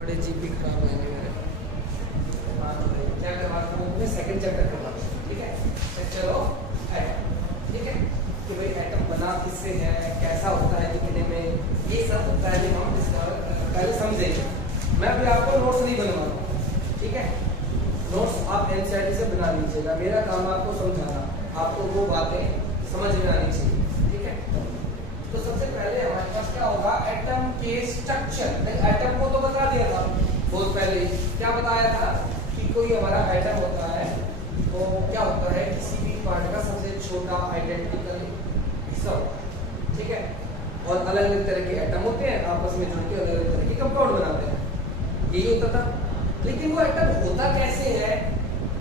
बड़े जीपी खराब है मेरे। हाँ तो भाई क्या करवाता हूँ मैं सेकंड चैप्टर करवाता हूँ, ठीक है। चलो एटम, ठीक है, कि भाई एटम बना किससे है, कैसा होता है दिखने में, ये सब पहले हम पहले समझेंगे। मैं अभी आपको नोट्स नहीं बनवा रहा हूँ, ठीक है। नोट्स आप एनसीईआरटी से बना लीजिएगा, मेरा काम आपको समझाना, आपको वो बातें समझ में आनी चाहिए, ठीक है। तो सबसे पहले हमारे पास क्या होगा, एटम के स्ट्रक्चर। एटम को तो बता दिया था बहुत पहले ही, क्या बताया था कि कोई हमारा एटम होता है तो क्या होता है, किसी भी पार्ट का सबसे छोटा आइडेंटिकल हिस्सा होता है, ठीक है। और अलग अलग तरह के एटम होते हैं, आपस में जुड़ के अलग अलग तरह के कंपाउंड बनाते हैं, यही होता था। लेकिन वो एटम होता कैसे है,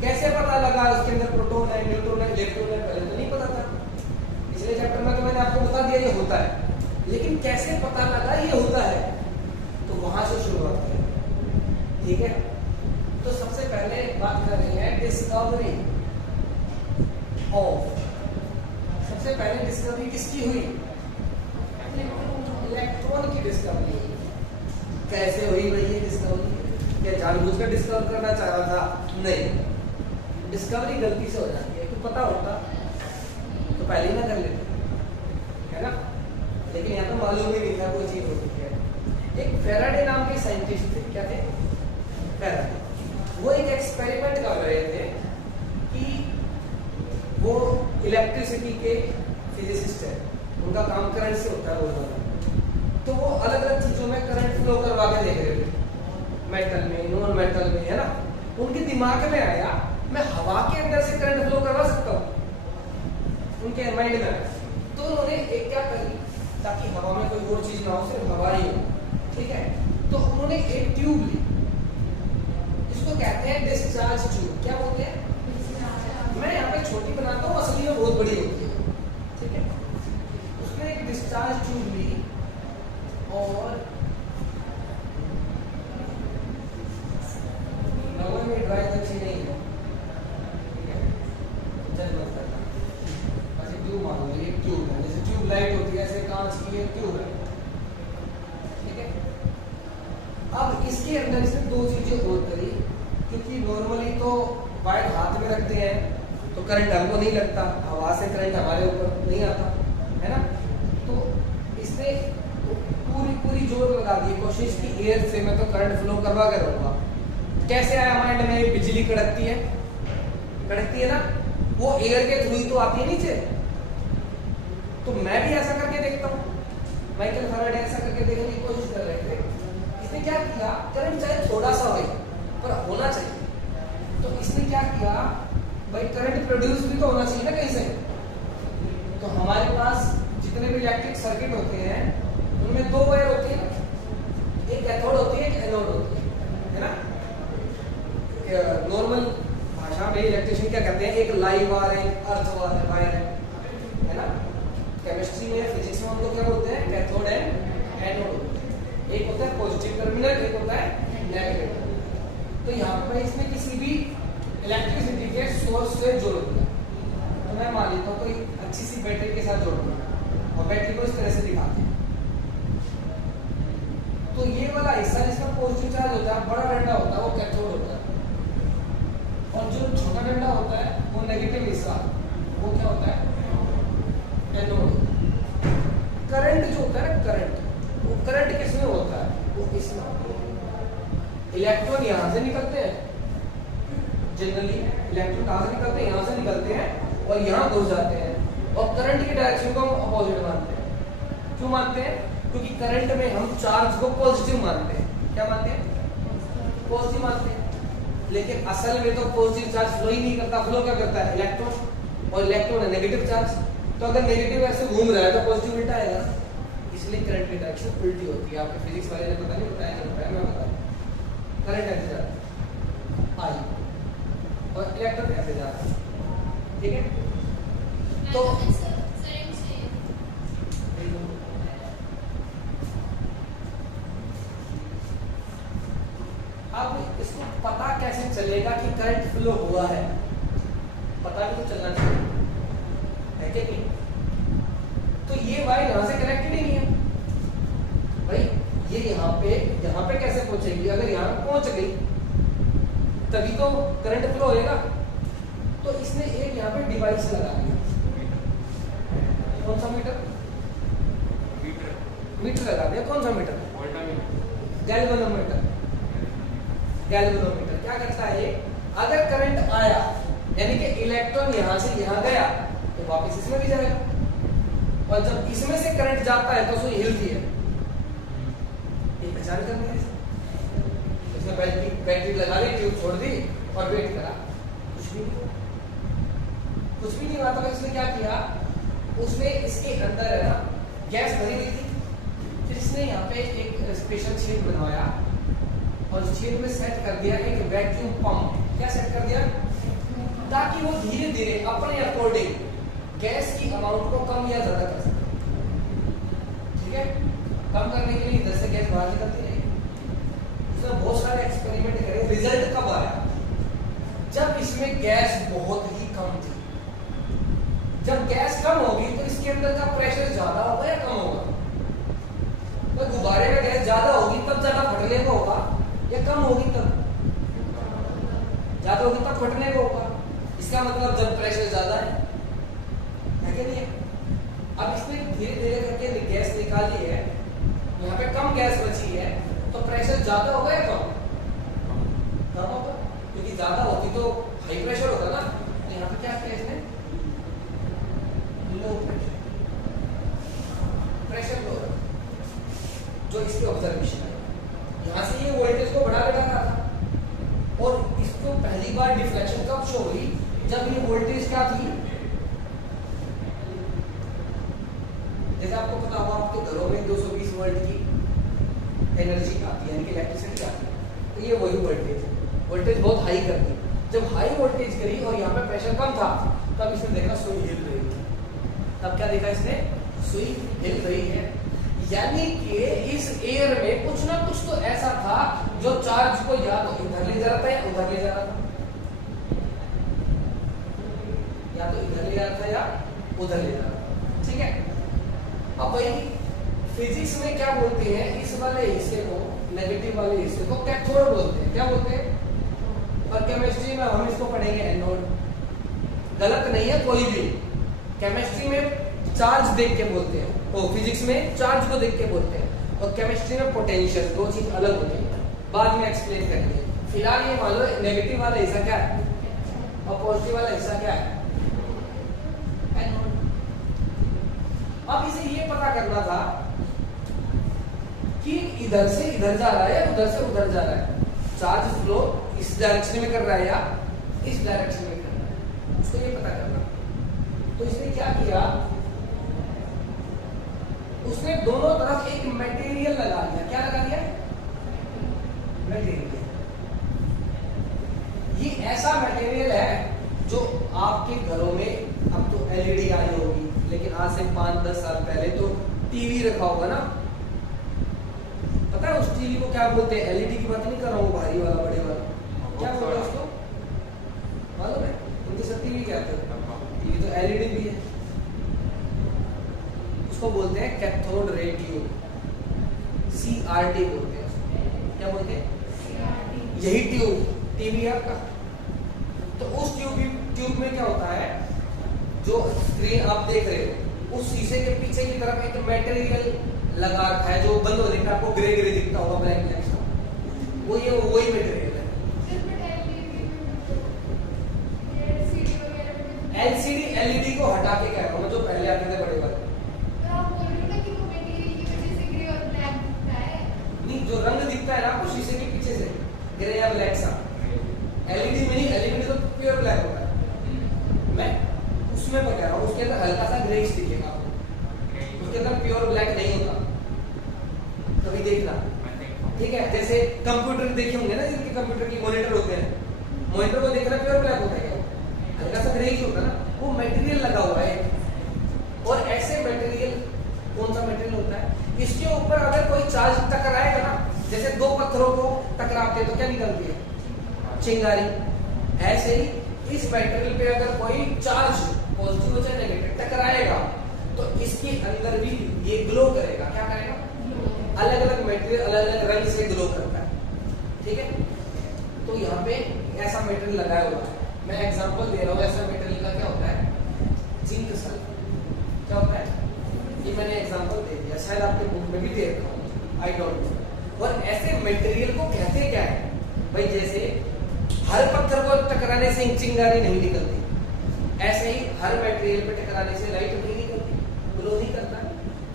कैसे पता लगा उसके अंदर प्रोटॉन है, न्यूट्रॉन है, इलेक्ट्रॉन है, पहले तो नहीं पता था। पिछले चैप्टर में तो मैंने आपको बता दिया ये होता है, लेकिन कैसे पता लगा ये होता है, तो वहां से शुरुआत करें, ठीक है। तो सबसे पहले बात कर रहे हैं डिस्कवरी ऑफ। सबसे पहले डिस्कवरी किसकी हुई, इलेक्ट्रॉन की डिस्कवरी हुई। कैसे हुई भाई ये डिस्कवरी, क्या जानबूझकर डिस्कवर करना चाह रहा था, नहीं, डिस्कवरी गलती से हो जाती है, क्यों पता होता तो पहले ही ना कर लेते, है ना। लेकिन यहाँ तो मालूम ही नहीं था कोई चीज होती है। एक फेराडे नाम के साइंटिस्ट थे, क्या थे, फेराडे। वो एक एक्सपेरिमेंट कर रहे थे कि वो इलेक्ट्रिसिटी के फिजिसिस्ट है, उनका काम करंट से होता है रोजाना। तो वो अलग अलग चीजों में करंट फ्लो करवा के देख रहे थे, मेटल में, नॉन मेटल में, है ना। उनके दिमाग में आया मैं हवा के अंदर से करंट फ्लो करवा सकता हूँ, उनके माइंड में। तो उन्होंने एक क्या करी, ताकि हवा में कोई और चीज ना हो, सिर्फ हवा ही हो, ठीक है। तो उन्होंने एक ट्यूब ली, इसको कहते हैं डिस्चार्ज ट्यूब। क्या बोलते हैं, मैं यहाँ पे छोटी बनाता हूँ, असली में बहुत बड़ी होती है, ठीक है। उसने एक डिस्चार्ज ट्यूब ली और रबर में ड्राइव अच्छी नहीं है, ठीक है, जज मत करना। ट्यूब मान लो, एक ट्यूब है, जैसे ट्यूब लाइट होती है, ऐसे कांच की एक ट्यूब है, ठीक है। अब इसके अंदर इसने दो चीजें और करी, क्योंकि नॉर्मली तो वायर हाथ में रखते हैं तो करंट हमको नहीं लगता, हवा से करंट हमारे ऊपर नहीं आता, है ना। तो इसने पूरी जोर लगा दी, कोशिश की एयर से मैं तो करंट फ्लो करवा कर रहूंगा। कैसे आया माइंड में, बिजली कड़कती है ना, वो एयर के थ्रू ही तो आती है नीचे। तो मैं भी ऐसा करके देखता हूँ, माइकल फैराडे ऐसा करके देखने की कोशिश कर रहे थे। इसने क्या किया, करंट चाहे थोड़ा सा हो पर होना चाहिए। तो इसने क्या किया, भाई करंट प्रोड्यूस भी तो होना चाहिए ना कहीं से। तो हमारे पास जितने भी इलेक्ट्रिक सर्किट होते हैं उनमें दो वायर होती है, एक कैथोड होती है, एक एनोड होती है ना। नॉर्मल भाषा में इलेक्ट्रिशियन क्या कहते हैं, एक लाइव वायर, एक अर्थ वायर है ना। केमिस्ट्री में, फिजिक्स में उनको क्या बोलते हैं, कैथोड एंड एनोड। एक होता है पॉजिटिव टर्मिनल, एक होता है नेगेटिव। तो यहाँ पर इसने किसी भी इलेक्ट्रिसिटी के सोर्स से जोड़ दिया, तो मैं मान लेता हूँ कोई अच्छी सी बैटरी के साथ जोड़ दिया और बैटरी को इस तरह से दिखाते हैं। तो ये वाला हिस्सा जिसका पॉजिटिव चार्ज होता है, बड़ा डंडा होता है, वो कैथोड होता है, और जो छोटा डंडा होता है वो नेगेटिव हिस्सा, वो क्या होता है, एनोड। करंट जो होता है ना, करंट, वो करंट किसमें होता है, वो इसमें। इलेक्ट्रॉन यहां से निकलते हैं, जनरली इलेक्ट्रॉन कहां से निकलते हैं, यहां से निकलते हैं और यहां घुस जाते हैं, और करंट की डायरेक्शन को हम अपोजिट मानते हैं। क्यों मानते हैं, क्योंकि करंट में हम चार्ज को पॉजिटिव मानते हैं। क्या मानते हैं, पॉजिटिव मानते हैं। लेकिन असल में तो पॉजिटिव चार्ज फ्लो ही नहीं करता, फ्लो क्या करता है, इलेक्ट्रॉन, और इलेक्ट्रॉन है नेगेटिव चार्ज। तो अगर नेगेटिव ऐसे घूम रहा है तो पॉजिटिव उल्टा आएगा, इसलिए करंट की डायरेक्शन उल्टी होती है। आपके फिजिक्स वाले ने पता नहीं बताया, जब मैं बता करंट ऐसे जाता है आई, और इलेक्ट्रॉन ऐसे जाता है, ठीक है। तो अब इसको पता कैसे चलेगा कि करंट फ्लो हुआ है, पता भी तो चलना चाहिए, है कि नहीं। तो ये वायर यहां से कनेक्टेड ही नहीं है भाई, ये यहाँ पे कैसे पहुंचेगी? अगर यहाँ पहुंच गई तभी तो करंट फ्लो होएगा। तो इसने एक यहाँ पे डिवाइस लगा दिया। कौन सा मीटर? मीटर लगा दिया। कौन सा मीटर? गैल्वेनोमीटर। गैल्वेनोमीटर क्या करता है? अगर करंट आया यानी कि इलेक्ट्रॉन यहां से यहां गया तो वापस इसमें भी जाएगा, और जब इसमें से करंट जाता है तो सुई हिलती है। ये पहचान करनी है। इसमें बैटरी लगा ली, ट्यूब छोड़ दी और वेट करा, कुछ भी नहीं हुआ। कुछ भी नहीं हुआ तो इसने क्या किया? उसने इसके अंदर है ना गैस भरी हुई थी, फिर इसने यहाँ पे एक स्पेशल छेद बनवाया और छेद में सेट कर दिया एक वैक्यूम पंप। क्या सेट कर दिया? ताकि वो धीरे धीरे अपने अकॉर्डिंग गैस की अमाउंट को कम या ज्यादा कर सके। ठीक है, कम करने के लिए इधर से गैस बाहर निकलती नहीं। उसने बहुत सारे एक्सपेरिमेंट करे। रिजल्ट कब आया? जब इसमें गैस बहुत ही कम थी। जब गैस कम होगी तो इसके अंदर का प्रेशर ज्यादा होगा या कम होगा? तो गुब्बारे में गैस ज्यादा होगी तब ज्यादा फटने को होगा, या कम होगी तब ज्यादा होगी तब फटने को होगा। इसका मतलब जब प्रेशर ज्यादा है कि नहीं है? अब इसने धीरे धीरे करके गैस निकाली है, यहाँ पे कम गैस बची है, तो प्रेशर ज्यादा होगा या कम? कम होगा, क्योंकि ज्यादा होती तो हाई प्रेशर होगा ना। तो यहाँ पे क्या किया इसने? लो प्रेशर, प्रेशर लो, जो इसके ऑब्जर्वेशन है। यहाँ से ये वोल्टेज को बढ़ा रहा था, और इसको पहली बार डिफ्लेक्शन कब शो हुई? जब ये वोल्टेज क्या थी? जैसे आपको पता होगा आपके घरों में 220 वोल्ट की एनर्जी आती है, यानी कि इलेक्ट्रिसिटी आती है, तो ये वही वोल्टेज है। वोल्टेज बहुत हाई कर दी। जब हाई वोल्टेज करी और यहाँ पे प्रेशर कम था, तब इसने देखा सुई हिल रही है। तब क्या देखा इसने? सुई हिल रही है, यानी कि इस एयर में कुछ ना कुछ तो ऐसा था जो चार्ज को या तो इधर ले जा रहा था या उधर ले जा रहा था, या तो इधर ले जा रहा था या उधर ले जा रहा था। ठीक है, अब भाई फिजिक्स में क्या बोलते हैं? इस वाले हिस्से को, नेगेटिव वाले हिस्से को कैथोड बोलते हैं। क्या बोलते हैं? और केमिस्ट्री में हम इसको पढ़ेंगे एनोड। गलत नहीं है कोई भी। केमिस्ट्री में चार्ज देख के बोलते हैं, और फिजिक्स में चार्ज को देख के बोलते हैं, और केमिस्ट्री में पोटेंशियल। दो चीज अलग होती है, बाद में एक्सप्लेन करेंगे। फिलहाल ये मान लो नेगेटिव वाला हिस्सा क्या है और पॉजिटिव वाला हिस्सा क्या है? एनोड। अब इसे ये पता करना था कि इधर से इधर जा रहा है, उधर से उधर जा रहा है, चार्ज फ्लो इस डायरेक्शन में कर रहा है या इस डायरेक्शन में कर रहा है, उसको ये पता करना। तो इसने क्या किया? उसने दोनों तरफ एक मटेरियल लगा दिया। क्या लगा दिया? मटेरियल। ये ऐसा मटेरियल है जो आपके घरों में, अब तो एलईडी आई होगी, लेकिन आज से 5-10 साल पहले तो टीवी रखा होगा ना। पता है उस टीवी को क्या बोलते हैं? एलईडी की बात नहीं कर रहा हूँ, भारी वाला, बड़े वाला। क्या बोलते हैं उसको? मालूम है? उनकी सब टीवी क्या कहते हैं? टीवी तो एलईडी भी है। उसको बोलते हैं कैथोड रे ट्यूब, CRT बोलते हैं। क्या बोलते हैं? यही ट्यूब टीवी है आपका। तो उस ट्यूब में क्या होता है? जो स्क्रीन आप देख रहे हो, उस शीशे के पीछे की तरफ एक मटेरियल लगा रखा है, जो बंद हो जाता है, आपको ग्रे ग्रे दिखता होगा, ब्लैक ब्लैक सा, वो ये वही मटेरियल है। LCD LED को हटा के कह रहा हूँ, जो पहले आते थे बड़े वाले। नहीं, जो रंग दिखता है ना आपको शीशे के पीछे से, ग्रे या ब्लैक सा। LED में नहीं, LED में तो प्योर ब्लैक होता है। मैं उसमें मैं कह रहा हूँ, उसके अंदर हल्का सा ग्रेइश दिखेगा आपको, उसके अंदर प्योर ब्लैक नहीं होता। कभी देखना, ठीक है? जैसे कंप्यूटर देखे होंगे ना, जिनके कंप्यूटर की मॉनिटर होते हैं, मॉनिटर को देखना प्योर ब्लैक होता है, हल्का सा ग्रेइश होता है ना, वो मटेरियल लगा हुआ है। और ऐसे मटेरियल, कौन सा मटेरियल होता है? इसके ऊपर अगर कोई चार्ज टकराएगा ना, जैसे दो पत्थरों को टकराते हैं तो क्या निकलती है? चिंगारी। ऐसे ही इस मटेरियल पे अगर कोई चार्ज, पॉजिटिव या नेगेटिव, टकराएगा तो इसके अंदर भी ये ग्लो करेगा। क्या करेगा? अलग अलग मटेरियल अलग अलग रंग से ग्लो करता है, ठीक है। तो यहाँ पे ऐसा मटेरियल लगाया हुआ है, मैं एग्जांपल दे रहा हूँ। ऐसा मटेरियल का क्या होता है, जिंक सल्फर। क्या होता है, ये मैंने एग्जांपल दे दिया, शायद आपके बुक में भी दे रखा हूँ, आई डोंट नो। और ऐसे मटेरियल को कहते क्या है भाई, जैसे हर पत्थर को टकराने से चिंगारी नहीं निकलती, ऐसे ही हर मटेरियल पे टकराने से लाइट नहीं निकलती, ग्लो नहीं करता है।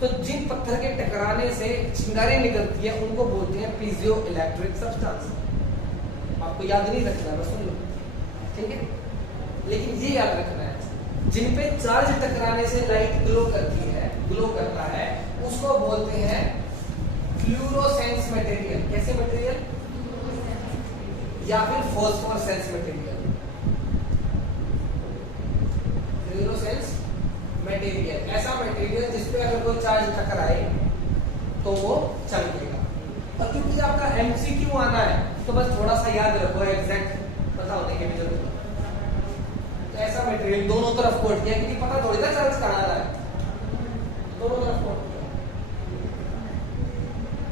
तो जिन पत्थर के टकराने से चिंगारी निकलती है उनको बोलते हैं पीजियो इलेक्ट्रिक सब्सटेंस। आपको याद नहीं रखना, बस सुन लो, ठीक है। लेकिन ये याद रखना है, जिन पे चार्ज टकराने से लाइट ग्लो करती है, ग्लो करता है, उसको बोलते हैं फ्लूरोसेंस मटेरियल। कैसे मटेरियल, या फिर फॉस्फोरेसेंस मटेरियल। फ्लूरोसेंस मटेरियल ऐसा मटेरियल जिसपे अगर कोई चार्ज टकराए तो वो चमकेगा। और क्योंकि आपका एमसीक्यू आना है तो बस थोड़ा सा याद रखो, एग्जैक्ट पता होने की भी जरूरत है। तो ऐसा मटेरियल दोनों तरफ कोट किया, क्योंकि पता थोड़ी था चार्ज कहाँ आ रहा है, दोनों तरफ कोट किया।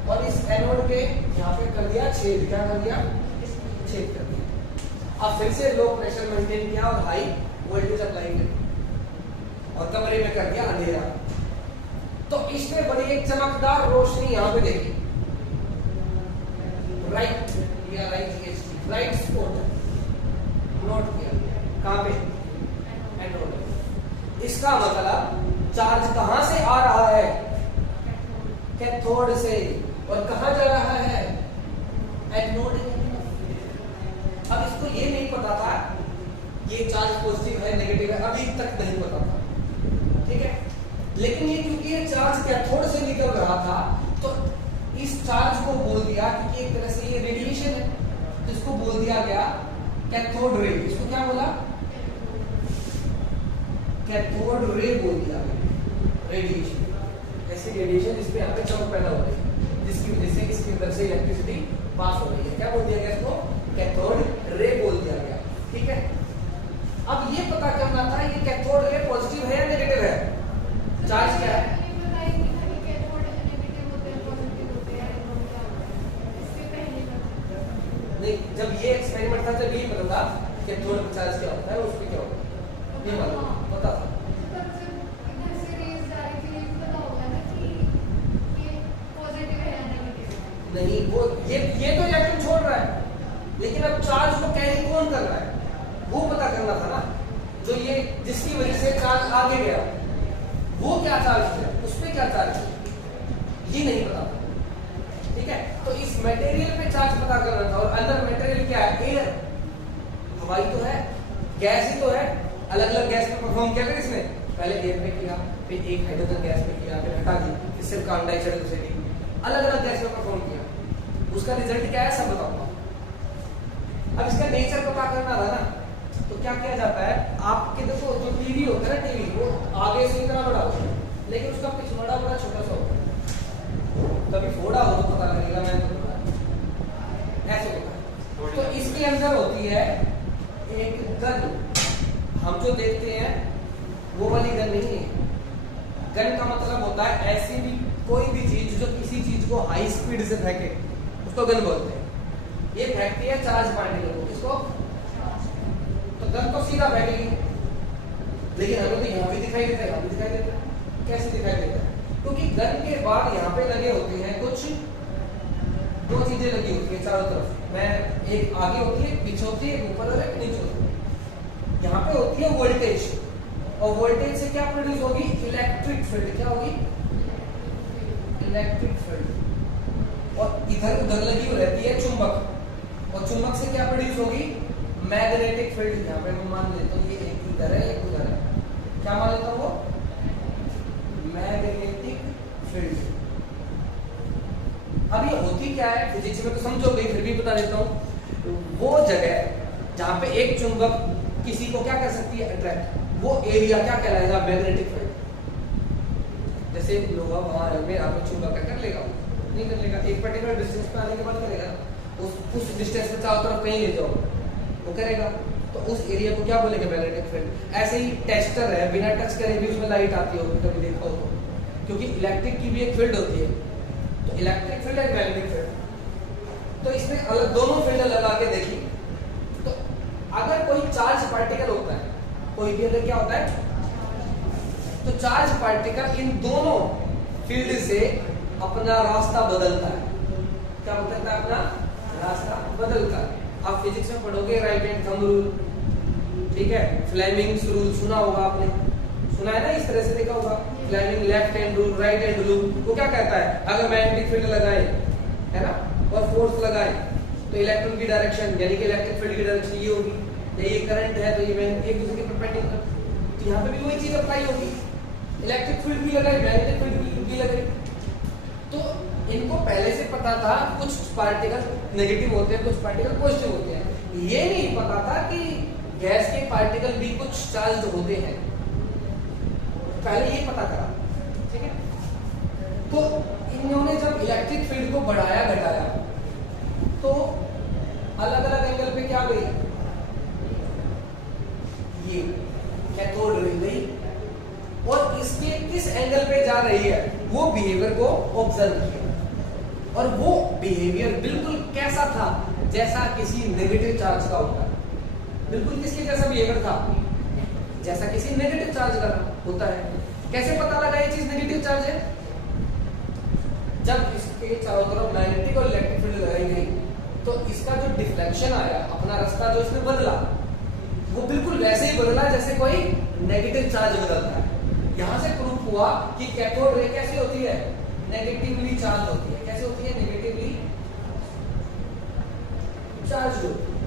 और इस एनोड के यहाँ पे कर दिया छेद, क्या कर दिया, छेद कर दिया। अब फिर से लो प्रेशर मेंटेन किया और हाई वोल्टेज अप्लाई कर, और कमरे में कर दिया अंधेरा। तो इसमें बड़ी एक चमकदार रोशनी यहाँ पे देखी, राइट या राइट स्पॉट नोट किया, कहां पे, एनोड। इसका मतलब चार्ज कहां से आ रहा है, कैथोड से, और कहां जा रहा है, एनोड। अब इसको ये नहीं पता था ये चार्ज पॉजिटिव है नेगेटिव है, अभी तक नहीं पता था, ठीक है। लेकिन ये क्योंकि ये चार्ज कैथोड से निकल रहा था तो इस चार्ज को बोल दिया, क्योंकि एक तरह से ये रेडिएशन है तो इसको बोल दिया गया कैथोड रे। इसको क्या बोला, कैथोड रे बोल दिया, रेडिएशन। ऐसी रेडिएशन जिसमें यहाँ पे चमक पैदा हो रही है, जिसकी वजह से इसके अंदर से इलेक्ट्रिसिटी पास हो रही है, क्या बोल दिया गया इसको, कैथोड रे बोल दिया गया, ठीक है। अब ये पता करना था ये कैथोड रे पॉजिटिव है या नेगेटिव है, चार्ज क्या है। नहीं, जब ये एक्सपेरिमेंट था तब यही पता था कैथोड का चार्ज क्या होता है, उस पे क्या होता है, ये मालूम पता था। नहीं, वो ये तो इलेक्ट्रॉन छोड़ रहा है, लेकिन अब चार्ज को कैरी कौन कर रहा है वो पता करना था ना। जो ये जिसकी वजह से चार्ज आगे गया वो क्या चार्ज है, उस पे क्या चार्ज है, ये नहीं पता था, ठीक है। तो इस मटेरियल पे चार्ज पता करना था, और अंदर मटेरियल क्या है, एयर, हवाई तो है, गैस ही तो है। अलग अलग गैस पे परफॉर्म किया इसने, पहले एयर पे किया, फिर एक हाइड्रोजन गैस पे किया, फिर हटा दी, फिर सिर्फ कार्बन डाइऑक्साइड से दी, अलग अलग गैस पे परफॉर्म किया, उसका रिजल्ट क्या है सब बताऊंगा। अब इसका नेचर पता करना था ना, तो क्या किया जाता है, आपके देखो जो टीवी होता है ना, टीवी वो आगे से इतना बड़ा होता है, लेकिन उसका पिछवाड़ा बड़ा छोटा सा होता है। कभी फोड़ा हो तो पता लगेगा, मैं तो ऐसे होता है। तो इसके अंदर होती है एक गन, हम जो देखते हैं वो वाली गन नहीं है। गन का मतलब होता है ऐसी भी कोई भी चीज जो किसी चीज को हाई स्पीड से फेंके, उसको गन बोलते हैं। ये फेंकती है चार्ज पार्टिकल को, किसको, तो गन तो सीधा फेंकेगी, लेकिन हमें तो यहाँ भी दिखाई देता है, यहाँ भी दिखाई देता है। कैसे दिखाई देता है, क्योंकि गन के बाद यहाँ पे लगे होते हैं कुछ दो चीजें लगी होती है चारों तरफ, मैं एक आगे होती है, पीछे होती है, एक ऊपर और एक नीचे होती है। यहाँ पे होती है वोल्टेज, और वोल्टेज से क्या प्रोड्यूस होगी, इलेक्ट्रिक फील्ड। क्या होगी, इलेक्ट्रिक फील्ड। और इधर उधर लगी हुई रहती है चुंबक, और चुंबक से क्या प्रोड्यूस होगी, मैग्नेटिक फील्ड। यहाँ पे मैं मान लेता हूँ ये एक इधर है एक उधर है, क्या मान लेता हूँ, वो मैग्नेटिक फील्ड। अब ये होती क्या है, फिजिक्स में तो समझोगे, फिर भी बता देता हूँ। वो जगह जहाँ पे एक चुंबक किसी को क्या कर सकती है, अट्रैक्ट, वो एरिया क्या कहलाएगा, मैग्नेटिक फील्ड। जैसे लोहा वहां में आप चुंबक कर लेगा, नहीं कर लेगा, एक पर्टिकुलर डिस्टेंस पे आने के बाद करेगा, उस डिस्टेंस पे चारों तरफ कहीं ले जाओ वो करेगा, तो उस एरिया को क्या बोलेंगे, मैग्नेटिक फील्ड। ऐसे ही टेस्टर है, बिना टच करे भी उसमें लाइट आती होगी, कभी देखा हो तो, क्योंकि इलेक्ट्रिक की भी एक फील्ड होती है, तो electric field and magnetic field. तो इसमें अलग दोनों फील्ड लगा के देखी, तो अगर कोई चार्ज पार्टिकल होता है, कोई भी अगर क्या होता है तो चार्ज पार्टिकल इन दोनों फील्ड से अपना रास्ता बदलता है। क्या बदलता है? अपना रास्ता बदलता है। आप फिजिक्स में पढ़ोगे राइट हैंड थंब रूल, ठीक है, फ्लेमिंग्स रूल सुना होगा आपने, सुना है ना, इस तरह से देखा होगा, Fleming left hand rule, right hand rule. वो क्या कहता है? अगर मैग्नेटिक फील्ड लगाए, है ना, और फोर्स लगाए तो इलेक्ट्रॉन की डायरेक्शन यानी कि इलेक्ट्रिक फील्ड की डायरेक्शन ये होगी, या ये करंट है तो ये एक दूसरे के परपेंडिकुलर। तो यहाँ पे भी वही चीज अप्लाई होगी, इलेक्ट्रिक फील्ड भी लगाई, मैग्नेटिक फील्ड भी लगाई। तो इनको पहले से पता था कुछ पार्टिकल नेगेटिव होते हैं, कुछ पार्टिकल पॉजिटिव होते हैं। ये नहीं पता था कि गैस के पार्टिकल भी कुछ चार्ज होते हैं, पहले ये पता करा, ठीक है। तो इन्होंने जब इलेक्ट्रिक फील्ड को बढ़ाया घटाया तो अलग अलग एंगल पे क्या गई, ये कैथोड रे गई, और इसके किस एंगल पे जा रही है वो बिहेवियर को ऑब्जर्व किया, और वो बिहेवियर बिल्कुल कैसा था? जैसा किसी नेगेटिव चार्ज का होता है। बिल्कुल किसके जैसा बिहेवियर था? जैसा किसी नेगेटिव चार्ज का होता है। कैसे पता लगा ये चीज नेगेटिव चार्ज है? जब इसके चारों तरफ मैग्नेटिक और इलेक्ट्रिक फील्ड लगाई गई तो इसका जो डिफ्लेक्शन आया, अपना रास्ता जो इसने बदला, वो बिल्कुल वैसे ही बदला जैसे कोई नेगेटिव चार्ज बदलता है। यहां से प्रूफ हुआ कि कैथोड रे कैसी होती है? नेगेटिवली चार्ज होती है। कैसे होती है? नेगेटिवली चार्ज होती है।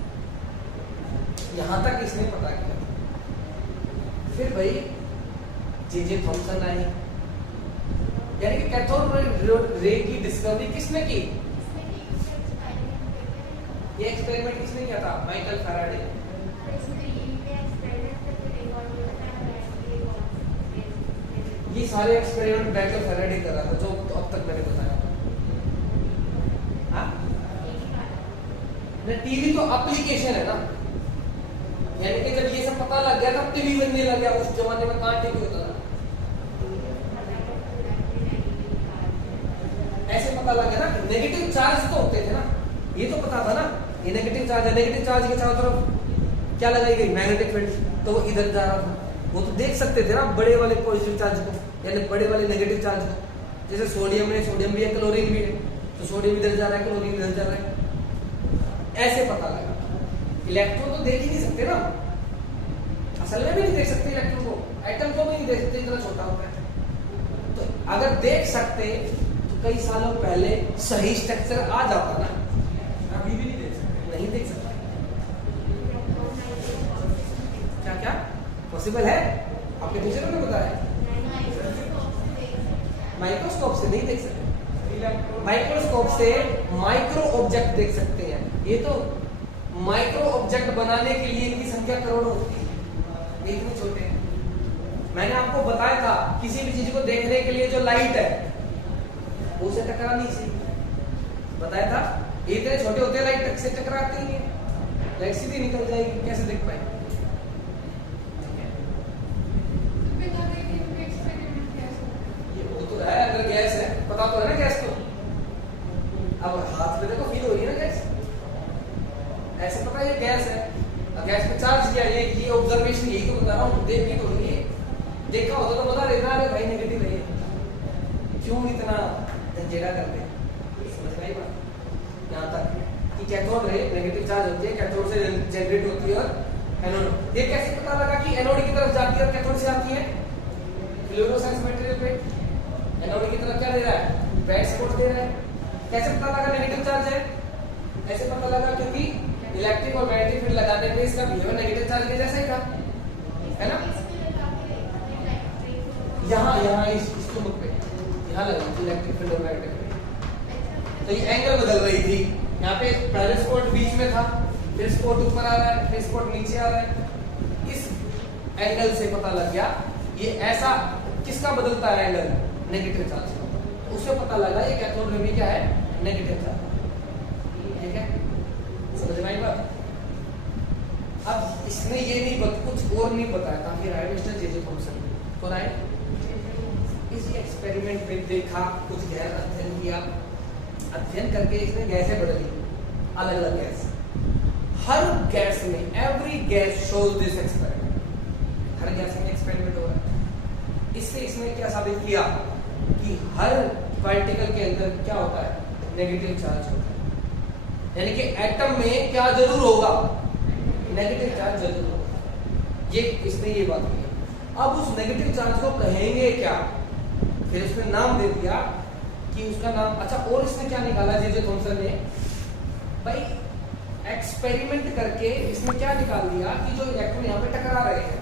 यहां तक इसने पता किया। फिर भाई जे थॉमसन आई, यानी कि कैथोड रे की डिस्कवरी किसने की? ये एक्सपेरिमेंट किसने किया था? Michael Faraday. ये सारे एक्सपेरिमेंट माइकल फैराडे कर रहा था, जो तो अब तक मैंने बताया। हाँ, टीवी तो एप्लीकेशन है ना, यानी कि जब ये सब पता लग गया तब टीवी बनने लग गया। उस जमाने में कहाँ टीवी होता था? ऐसे पता लग गया ना, नेगेटिव चार्ज तो होते थे ना, ये तो पता था ना ये नेगेटिव चार्ज है। नेगेटिव चार्ज के चारों तरफ क्या लगाई गई? मैग्नेटिक फील्ड, तो वो इधर जा रहा था। वो तो देख सकते थे ना बड़े वाले पॉजिटिव चार्ज को, यानी बड़े वाले नेगेटिव चार्ज को। जैसे सोडियम है, सोडियम भी है, क्लोरीन भी है, तो सोडियम इधर जा रहा है, क्लोरीन इधर जा रहा है। ऐसे पता लगा। इलेक्ट्रॉन तो देख ही नहीं सकते ना, असल में भी नहीं देख सकते इलेक्ट्रॉन को, एटम को भी नहीं देख सकते, इतना छोटा होता है। तो अगर देख सकते तो कई सालों पहले सही स्ट्रक्चर आ जाता ना, अभी भी नहीं देख सकते, नहीं देख सकते। क्या क्या पॉसिबल है? आपके टीचर ने बताया माइक्रोस्कोप से नहीं देख सकते, माइक्रोस्कोप से माइक्रो ऑब्जेक्ट देख सकते हैं। ये तो माइक्रो ऑब्जेक्ट बनाने के लिए इनकी संख्या करोड़ों होती है, ये इतने छोटे हैं। मैंने आपको बताया था किसी भी चीज को देखने के लिए जो लाइट है वो से टकरानी चाहिए, बताया था। ये इतने छोटे होते हैं, लाइट से टकराती ही है, लाइट सीधी निकल जाएगी, कैसे देख पाए? अगर गैस है पता तो है ना गैस को, अब हाथ में देखो फील हो रही है ना गैस, ऐसे पता है ये गैस है, अब गैस पे चार्ज किया, ये ऑब्जर्वेशन यही तो बता रहा हूँ, देख के तो नहीं देखा होता तो बता देना, अरे भाई नेगेटिव है, क्यों इतना झंझेड़ा करते? समझ में आई बात? यहाँ तक कि कैथोड रे नेगेटिव चार्ज होती है, कैथोड से जनरेट होती है, और एनोड। ये कैसे पता लगा कि एनोड की तरफ जाती है और कैथोड से आती है? फ्लोरोसेंस मटेरियल पे एनोड की तरफ क्या दे रहा है? बैड स्पॉट दे रहा है। कैसे पता लगा नेगेटिव चार्ज है? ऐसे पता लगा क्योंकि इलेक्ट्रिक और मैग्नेटिक फील्ड लगाने पे इसका बिहेवियर नेगेटिव चार्ज के जैसा ही था, है ना? यहाँ इस चुंबक पे यहाँ लगी थी इलेक्ट्रिक फील्ड और मैग्नेटिक फील्ड, तो ये एंगल बदल रही थी। यहाँ पे पहले स्पॉट बीच में था, फिर स्पॉट ऊपर आ रहा है, फिर स्पॉट नीचे आ रहा है। इस एंगल से पता लग गया ये ऐसा किसका बदलता है एंगल? नेगेटिव चार्ज का। उससे पता लगा ये कैथोड रे भी क्या है? नेगेटिव चार्ज, ठीक है? समझ में आई बात? अब इसने ये नहीं कुछ और नहीं बताया था, फिर आए मिस्टर जे थॉमसन को आए, इस एक्सपेरिमेंट में देखा, कुछ गहरा अध्ययन किया, अध्ययन करके इसने गैसें बदली, अलग अलग गैस। हर गैस में, every gas shows this experiment, her gas में एक्सपेरिमेंट हो रहा है। इससे इसने क्या साबित किया कि हर पार्टिकल के अंदर क्या होता है, नेगेटिव चार्ज होता है। यानी कि एटम में क्या जरूर होगा, नेगेटिव चार्ज जरूर होगा। ये इसने ये बात की। अब उस नेगेटिव चार्ज को कहेंगे क्या, फिर उसने नाम दे दिया कि उसका नाम, अच्छा और इसने क्या निकाला जे थॉमसन ने, भाई एक्सपेरिमेंट करके इसने क्या निकाल दिया कि जो इलेक्ट्रॉन यहां पे टकरा रहे हैं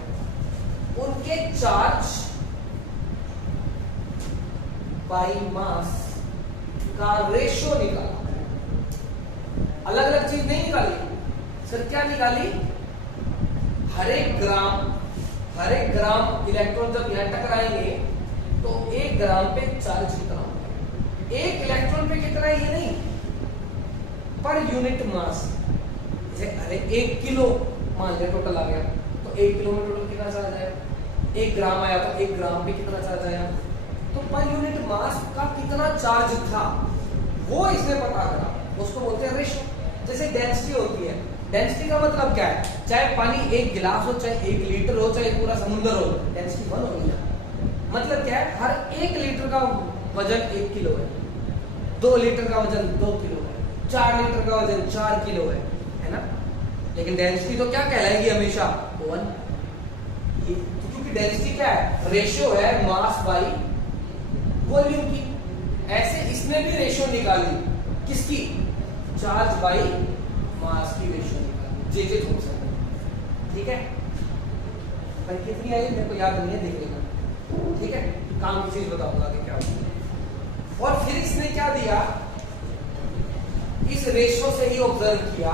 उनके चार्ज बाई मास का रेशियो निकाला। अलग अलग चीज नहीं निकाली सर, क्या निकाली, हर एक ग्राम इलेक्ट्रॉन जब यहां टकराएंगे तो 1 ग्राम पे चार्ज कितना होगा, 1 इलेक्ट्रॉन पे कितना है ये नहीं, पर यूनिट मास। जैसे अरे 1 किलो मान लिया टोटल आ गया, तो 1 किलो में टोटल कितना चार्ज आया, 1 ग्राम आया तो 1 ग्राम पे कितना चार्ज आया, तो पर यूनिट मास का कितना चार्ज था वो इसने पता करा, उसको बोलते हैं रेशियो। जैसे डेंसिटी होती है, डेंसिटी का मतलब क्या है, चाहे पानी 1 गिलास हो, चाहे 1 लीटर हो, चाहे पूरा समुद्र हो, डेंसिटी 1 होगी। मतलब क्या है, हर 1 लीटर का वजन 1 किलो है, 2 लीटर का वजन 2 किलो है, 4 लीटर का वजन 4 किलो है ना। लेकिन डेंसिटी तो क्या कहलाएगी हमेशा, 1। क्योंकि डेंसिटी क्या है, रेशियो है मास बाई वॉल्यूम की। ऐसे इसने भी रेशियो निकाली, किसकी, चार्ज बाई मास की रेशियो निकाली, जे थॉमसन। ठीक है, पर कितनी आई मेरे को याद नहीं है, देख लेना। ठीक है, काम की चीज बताऊंगा आगे क्या होगा। और फिर इसने क्या दिया, इस रेशियो से ही ऑब्जर्व किया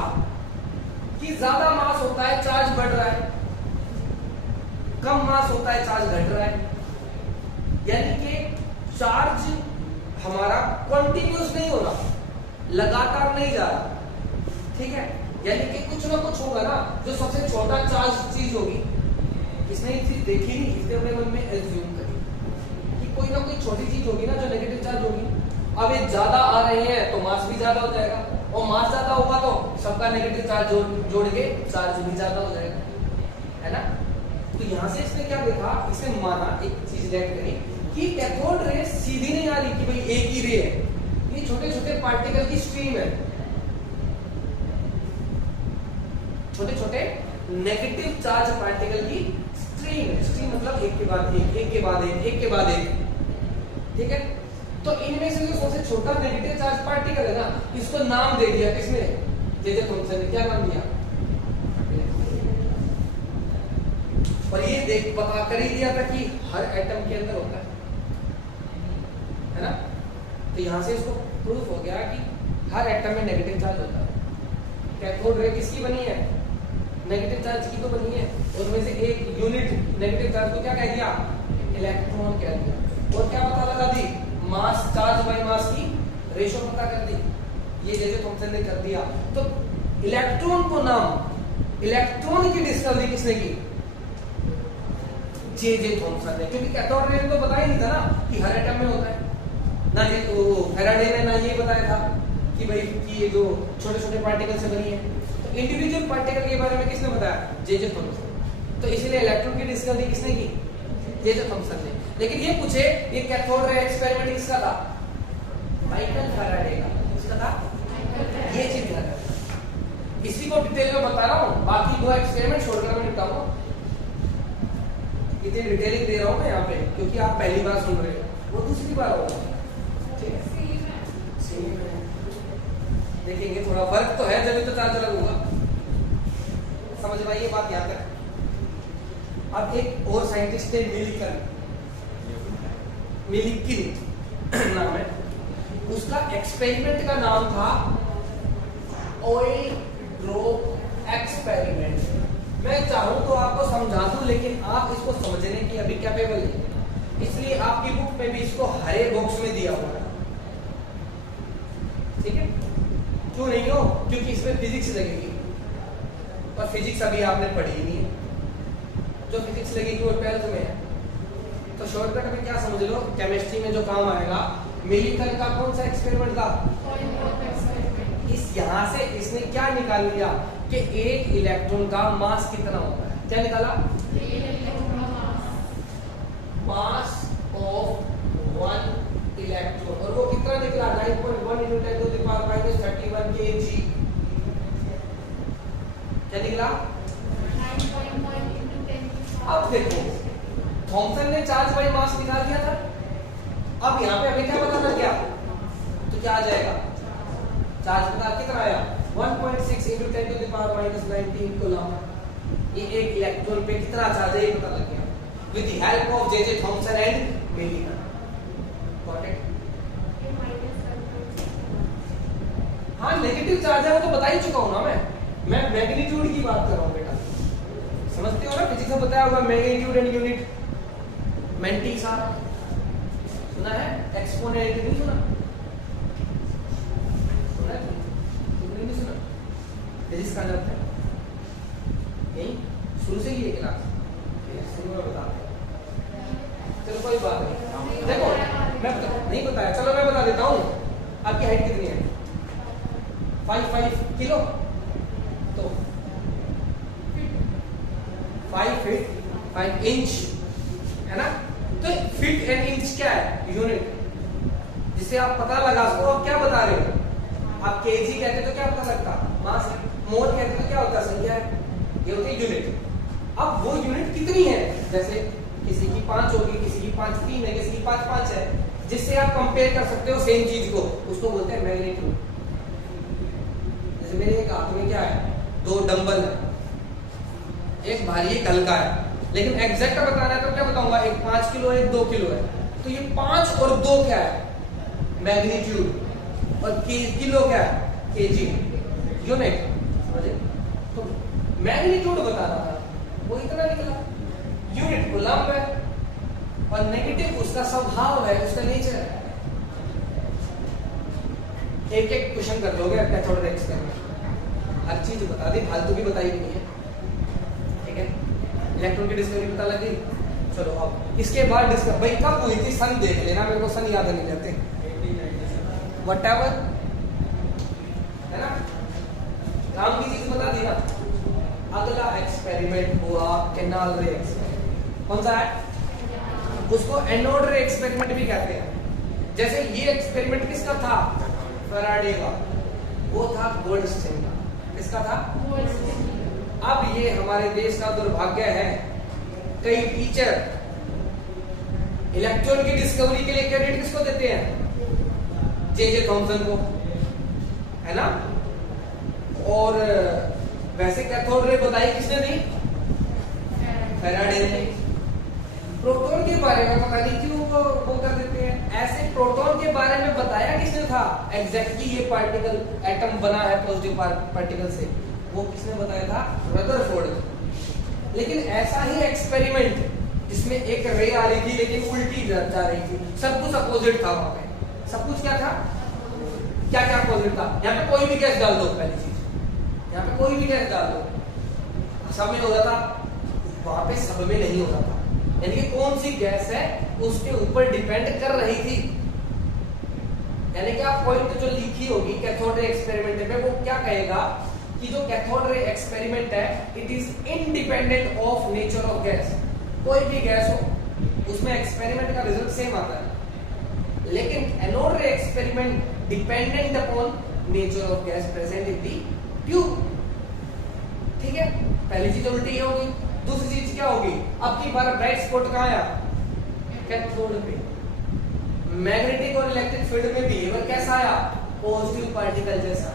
कि ज्यादा मास होता है चार्ज बढ़ रहा है, कम मास होता है चार्ज घट रहा है। यानी कि चार्ज हमारा कंटिन्यूस नहीं हो रहा, लगातार नहीं जा रहा। ठीक है, यानी कि कुछ ना कुछ होगा ना, जो सबसे छोटा चार्ज चीज होगी, इसने ये चीज देखी नहीं, इसने अपने मन में एज्यूम करी कि कोई ना कोई छोटी चीज होगी ना जो नेगेटिव चार्ज होगी। अब ये ज्यादा आ रहे हैं तो मास भी ज्यादा हो जाएगा, और मास ज्यादा होगा तो सबका नेगेटिव चार्ज जोड़ के चार्ज भी ज्यादा हो जाएगा, है ना। तो यहां से इसने क्या देखा, इसने माना, एक चीज लेट करी कि कैथोड रे सीधी नहीं आ रही कि भाई एक ही रे है, ये छोटे छोटे पार्टिकल की स्ट्रीम है, छोटे छोटे नेगेटिव चार्ज पार्टिकल की स्ट्रीम है। स्ट्रीम मतलब एक के बाद एक, एक के बाद एक, एक के बाद एक। ठीक है, तो इनमें से जो सबसे छोटा नेगेटिव चार्ज पार्टिकल है ना, इसको नाम दे दिया किसने, जे थॉमसन ने। क्या नाम दिया, और ये देख पता कर ही दिया था कि हर एटम के अंदर होता है ना। तो यहां से इसको प्रूफ हो गया कि हर एटम में नेगेटिव चार्ज होता है। कैथोड रे किसकी बनी है, नेगेटिव चार्ज की तो बनी है। उसमें से एक यूनिट नेगेटिव चार्ज को क्या कह दिया, इलेक्ट्रॉन कह दिया। और क्या पता लगा दी, मास चार्ज बाय मास की रेशियो पता कर दी, ये जे थॉमसन ने कर दिया। तो इलेक्ट्रॉन को नाम, इलेक्ट्रॉन की डिस्कवरी किसने की, जे थॉमसन ने। क्योंकि कैथोड रे तो बताया नहीं था ना कि हर एटम में होता है ना, ये तो फैराडे ने ना ये बताया था कि भाई कि ये जो छोटे छोटे पार्टिकल से बनी है। तो इंडिविजुअल पार्टिकल के बारे में किसने बताया, जे थॉमसन। तो इसीलिए इलेक्ट्रॉन की डिस्कवरी किसने की, जे थॉमसन ने। लेकिन ये पूछे ये कैथोड रे एक्सपेरिमेंट किसका था, माइकल फैराडे का। किसका था, ये चीज ध्यान रखना, इसी को डिटेल में बता रहा हूँ, बाकी दो एक्सपेरिमेंट छोड़कर मैं निपटाऊंगा। इतनी डिटेलिंग दे रहा हूँ मैं यहाँ पे क्योंकि आप पहली बार सुन रहे हो, वो दूसरी बार होगा। ठीक है, देखेंगे थोड़ा फर्क तो है, जब तो चार्ज अलग होगा, समझ में आई ये बात याद रख। अब एक और साइंटिस्ट थे मिलिकिन नाम है, उसका एक्सपेरिमेंट का नाम था ऑयल ड्रॉप एक्सपेरिमेंट। मैं चाहूं तो आपको समझा दूं, लेकिन आप इसको समझने की अभी कैपेबल नहीं, इसलिए आपकी बुक में भी इसको हरे बॉक्स में दिया हुआ है। ठीक है, क्यों नहीं हो, क्योंकि इसमें फिजिक्स लगेगी, और फिजिक्स अभी आपने पढ़ी ही नहीं है। जो फिजिक्स लगेगी वो 12th में है। तो शॉर्टकट में क्या समझ लो, केमिस्ट्री में जो काम आएगा, मिलिकन का कौन सा एक्सपेरिमेंट था, इस यहां से इसने क्या निकाल लिया कि एक इलेक्ट्रॉन का मास कितना होता है। क्या निकाला? मास ऑफ वन इलेक्ट्रॉन, और वो कितना निकला? 9.1 × 10⁻31 kg। क्या निकला? 9.1 × 10⁻⁴। अब देखो थॉमसन ने चार्ज बाई मास निकाल दिया था, अब यहाँ पे हमें क्या पता लग गया, तो क्या आ जाएगा? चार्ज पता कितना आया? 1.6 × 10⁻⁻19 कूलम। ये एक इलेक्ट्रॉन पे कितना चार्ज है ये पता लग गया with the help of J Thomson and Millikan. Got it? हाँ, नेगेटिव चार्ज है वो तो बता ही चुका हूं ना मैं मैग्नीट्यूड की बात कर रहा हूं बेटा। समझते हो ना, फिजिक्स में बताया होगा मैग्नीट्यूड एंड यूनिट। मेंटी सारा सुना है? एक्सपोनेंट नहीं सुना? सुना है? तुमने नहीं सुना? फिजिक्स का अर्थ है यही शुरू से ही ये क्लास शुरू में बताते हैं। चलो कोई बात नहीं, देखो मैं नहीं बताया, चलो मैं बता देता हूँ। आपकी हाइट कितनी है? 5 किलो, तो 5 फीट 5 इंच है ना। तो फीट एंड इंच क्या है? यूनिट, जिससे आप पता लगा सको आप क्या बता रहे हो। आप केजी कहते तो क्या पता लगता? मास। मोल कहते तो क्या होता? संख्या है। ये होती है यूनिट। अब वो यूनिट कितनी है? जैसे किसी की 5 होगी, किसी की 5.3 है, किसी की 5.5 है, जिससे आप कंपेयर कर सकते हो सेम चीज को, उसको बोलते हैं मैग्नीट्यूड। जैसे मेरे एक हाथ में क्या है? 2 डंबल है, एक भारी एक हल्का है, लेकिन एग्जैक्ट बताना है तो क्या बताऊंगा? एक 5 किलो है, एक 2 किलो है। तो ये 5 और 2 क्या है? मैग्नीट्यूड। और किलो क्या है? KG, unit. समझे? तो मैग्नीट्यूड बता रहा था, वो इतना निकला। यूनिट कूलम है और नेगेटिव उसका स्वभाव है, उसका नेचर है। एक एक क्वेश्चन कर लोगे कैथोड रे एक्सपेरिमेंट, हर चीज बता दी, फालतू की बताई नहीं है। ठीक है, इलेक्ट्रॉन की डिस्कवरी पता लगी। चलो अब इसके बाद डिस्कवर भाई कब हुई थी? सन देख लेना, मेरे को सन याद नहीं रहते। 1897 व्हाटएवर है ना, काम की चीज बता दी ना। अगला एक्सपेरिमेंट हुआ कैनाल रे एक्सपेरिमेंट। कौन सा है? उसको एनोड रे एक्सपेरिमेंट भी कहते हैं। जैसे ये एक्सपेरिमेंट किसका था? फैराडे का। वो था गोल्डस्टीन का। किसका था? अब ये हमारे देश का दुर्भाग्य है, कई टीचर इलेक्ट्रॉन की डिस्कवरी के लिए क्रेडिट किसको देते हैं? जे थॉमसन को, है ना। और वैसे कैथोड रे बताई किसने दी? फैराडे ने। प्रोटॉन के बारे में पता नहीं क्यों वो कर देते हैं ऐसे। प्रोटॉन के बारे में बताया किसने था? एग्जैक्टली ये पार्टिकल एटम बना है पॉजिटिव पार्टिकल से, वो किसने बताया था? रदरफोर्ड। लेकिन ऐसा ही एक्सपेरिमेंट जिसमें एक रे आ रही थी लेकिन उल्टी जा रही थी, सब कुछ अपोजिट था वहां पे। सब कुछ क्या था? क्या क्या अपोजिट था? यहाँ पे कोई भी गैस डाल दो, पहली चीज यहाँ पे कोई भी गैस डाल दो, सब में हो रहा था, वहां पे सब में नहीं हो रहा था। यानी कि कौन सी गैस है उसके ऊपर डिपेंड कर रही थी। यानी कि आप पॉइंट जो लिखी होगी कैथोड रे एक्सपेरिमेंट में, वो क्या कहेगा कि जो कैथोड रे एक्सपेरिमेंट है it is independent of nature of gas. कोई भी गैस हो उसमें एक्सपेरिमेंट का रिजल्ट सेम आता है, लेकिन एनोड रे experiment dependent upon nature of gas present in the tube. ठीक है, पहली चीज उल्टी होगी। दूसरी चीज क्या होगी? अब की बार ब्राइट स्पॉट कहाँ आया? कैथोड पे। मैग्नेटिक और इलेक्ट्रिक फील्ड में बिहेवियर कैसा आया? पॉजिटिव पार्टिकल जैसा।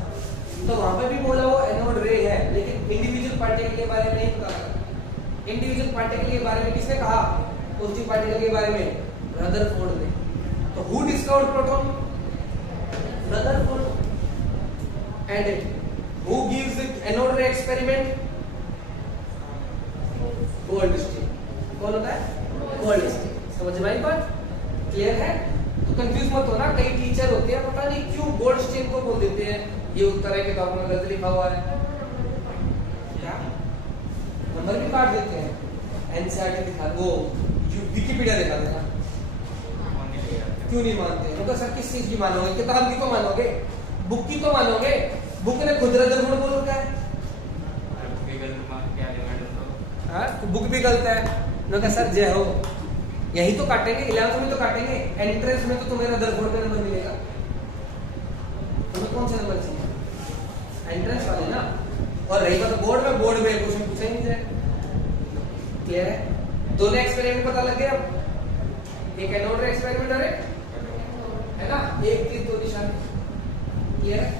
तो वहां पे भी बोला वो एनोड रे है, लेकिन इंडिविजुअल पार्टिकल के बारे में नहीं पता लगा। इंडिविजुअल पार्टिकल के बारे में किसने कहा? पॉजिटिव पार्टिकल के बारे में रदरफोर्ड ने। तो who discovered proton? Rutherford. And who gives anode रे एक्सपेरिमेंट? गोल्डस्टीन। कौन होता है? गोल्डस्टीन। समझ में आई बात? क्लियर है? तो कंफ्यूज मत होना, कई टीचर होते हैं पता नहीं क्यों गोल्डस्टीन को बोल देते हैं, ये उत्तर है किताब में गलत लिखा हुआ है। क्या नंबर भी काट देते हैं? एनसीईआरटी दिखा, वो विकिपीडिया दिखा देना। क्यों नहीं मानते? तो सर किस चीज की मानोगे? किताब की तो मानोगे, बुक की तो मानोगे, बुक ने खुद रदरफोर्ड बोल रखा है। हाँ तो बुक भी गलत है। मैं कहा सर जय हो, यही तो काटेंगे, 11th में तो काटेंगे, एंट्रेंस में तो तुम्हें रदरफोर्ड का नंबर मिलेगा। तुम्हें कौन सा नंबर चाहिए? एंट्रेंस वाले ना। और रही बात बोर्ड में, बोर्ड में क्वेश्चन पूछा ही नहीं जाए। क्लियर है? दोनों एक्सपेरिमेंट पता लग गया। एक एनोड एक्सपेरिमेंट और एक है ना, एक तीर दो निशान। क्लियर है?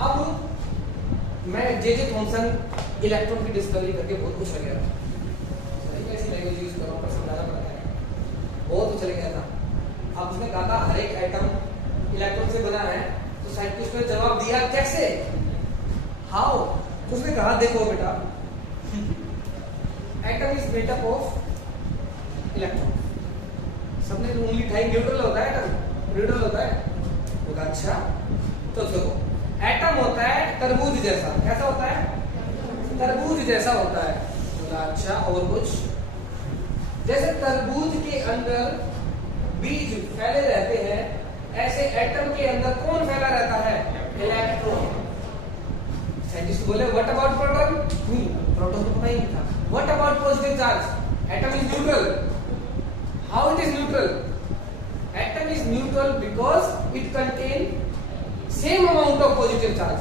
अब मैं जे थॉमसन इलेक्ट्रॉन की डिस्कवरी करके बहुत कुछ लग गया था। ऐसी लैंग्वेज यूज करो पर समझाना पड़ता है, बहुत कुछ लग गया था। अब उसने कहा था हर एक एटम इलेक्ट्रॉन से बना है, तो साइंटिस्ट ने जवाब दिया कैसे, हाउ। उसने कहा देखो बेटा, atom is made up of electron. सबने उंगली उठाई, न्यूट्रल होता है एटम, न्यूट्रल होता है। वो कहा अच्छा, तो देखो एटम होता है तरबूज जैसा। कैसा होता है? तरबूज जैसा होता है। बोला अच्छा, और कुछ? जैसे तरबूज के अंदर बीज फैले रहते हैं, ऐसे एटम के अंदर कौन फैला रहता है? इलेक्ट्रॉन। साइंटिस्ट बोले व्हाट अबाउट प्रोटॉन? प्रोटॉन तो पता ही नहीं था। What about positive charge? Atom is neutral. How it is neutral? Atom is neutral because it contain same amount of positive charge.